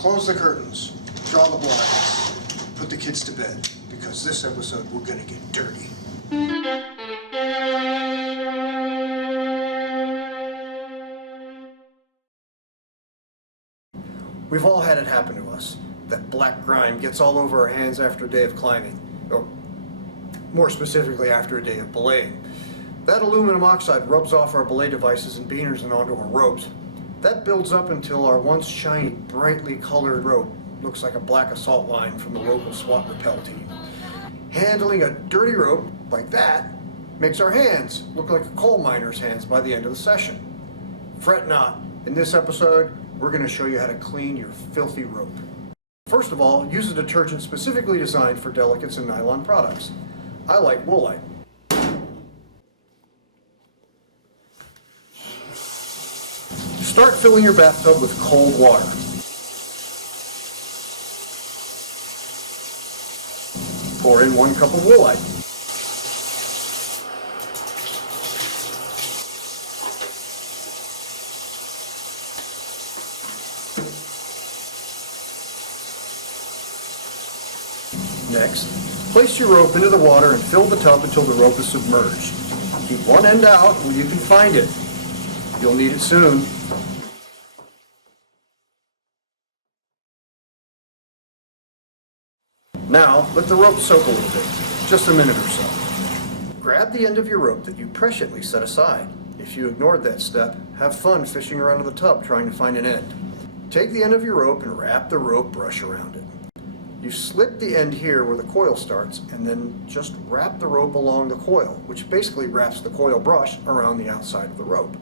close the curtains, draw the blinds, put the kids to bed, because this episode we're gonna get dirty. We've all had it happen to us. That black grime gets all over our hands after a day of climbing, or more specifically after a day of belaying. That aluminum oxide rubs off our belay devices and beaners and onto our ropes. That builds up until our once shiny, brightly colored rope looks like a black assault line from the local SWAT repel team. Handling a dirty rope like that makes our hands look like a coal miner's hands by the end of the session. Fret not. In this episode, we're going to show you how to clean your filthy rope. First of all, use a detergent specifically designed for delicates and nylon products. I like Woolite. Start filling your bathtub with cold water. Pour in 1 cup of Woolite. Next, place your rope into the water and fill the tub until the rope is submerged. Keep one end out where you can find it. You'll need it soon. Now, let the rope soak a little bit, just a minute or so. Grab the end of your rope that you presciently set aside. If you ignored that step, have fun fishing around in the tub trying to find an end. Take the end of your rope and wrap the rope brush around it. You slip the end here where the coil starts, and then just wrap the rope along the coil, which basically wraps the coil brush around the outside of the rope.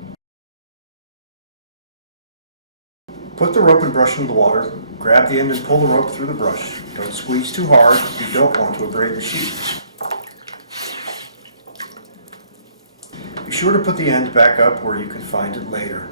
Put the rope and brush into the water, grab the end and pull the rope through the brush. Don't squeeze too hard, you don't want to abrade the sheet. Be sure to put the end back up where you can find it later.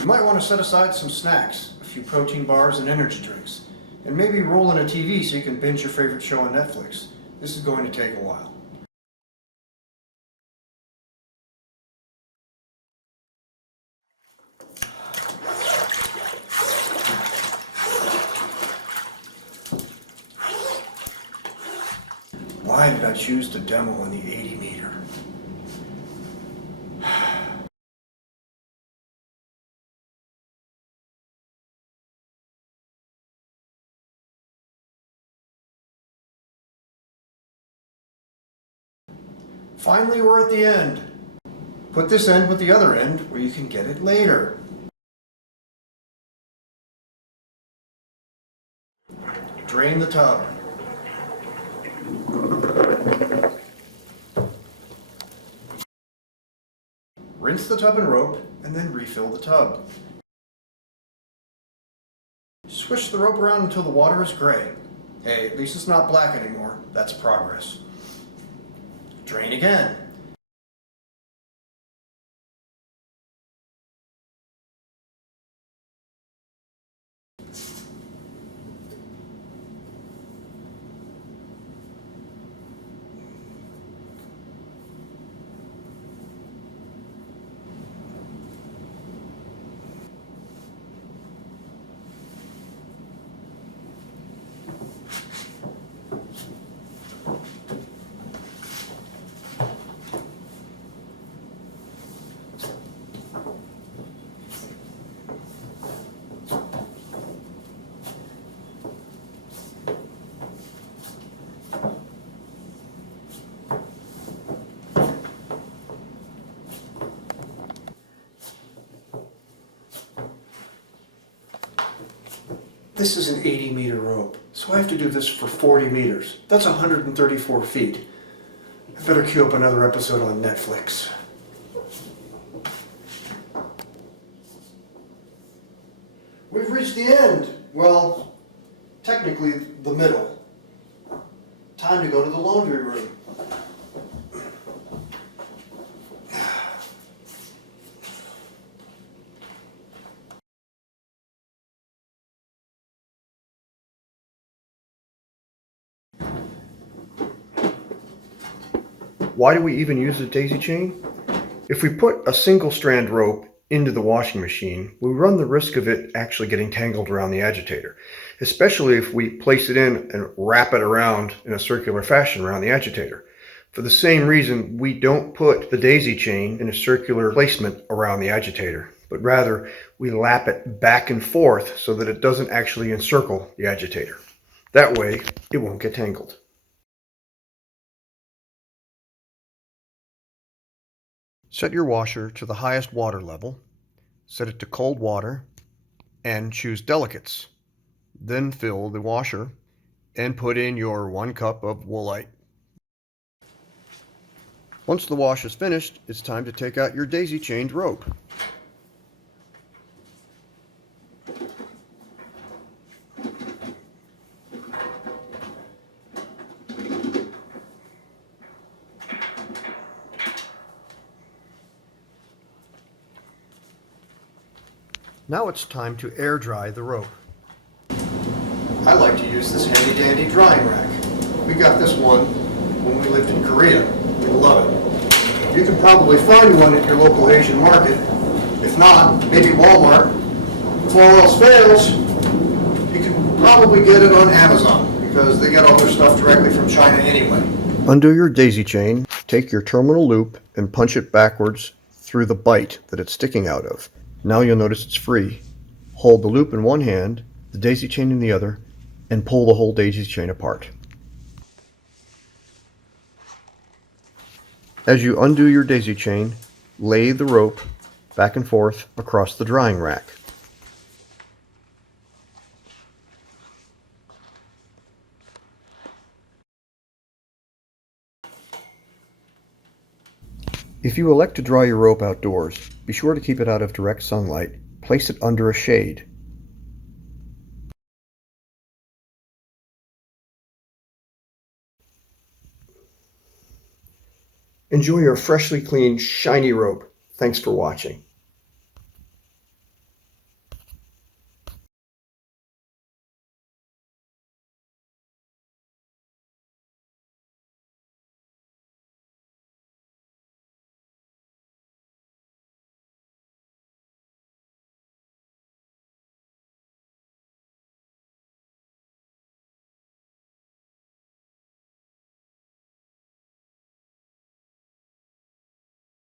You might want to set aside some snacks, a few protein bars and energy drinks, and maybe roll in a TV so you can binge your favorite show on Netflix. This is going to take a while. Why did I choose to demo on the 80 meter? Finally, we're at the end. Put this end with the other end where you can get it later. Drain the tub. Rinse the tub and rope, and then refill the tub. Swish the rope around until the water is gray. Hey, at least it's not black anymore. That's progress. Drain again. This is an 80 meter rope, so I have to do this for 40 meters. That's 134 feet. I better queue up another episode on Netflix. We've reached the end. Well, technically the middle. Time to go to the laundry room. Why do we even use a daisy chain? If we put a single strand rope into the washing machine, we run the risk of it actually getting tangled around the agitator, especially if we place it in and wrap it around in a circular fashion around the agitator. For the same reason, we don't put the daisy chain in a circular placement around the agitator, but rather we lap it back and forth so that it doesn't actually encircle the agitator. That way, it won't get tangled. Set your washer to the highest water level, set it to cold water, and choose delicates. Then fill the washer and put in your 1 cup of woolite. Once the wash is finished, it's time to take out your daisy chained rope. Now it's time to air dry the rope. I like to use this handy dandy drying rack. We got this one when we lived in Korea. We love it. You can probably find one at your local Asian market. If not, maybe Walmart. If all else fails, you can probably get it on Amazon because they get all their stuff directly from China anyway. Undo your daisy chain, take your terminal loop and punch it backwards through the bite that it's sticking out of. Now you'll notice it's free. Hold the loop in one hand, the daisy chain in the other, and pull the whole daisy chain apart. As you undo your daisy chain, lay the rope back and forth across the drying rack. If you elect to dry your rope outdoors, be sure to keep it out of direct sunlight. Place it under a shade. Enjoy your freshly cleaned, shiny rope. Thanks for watching.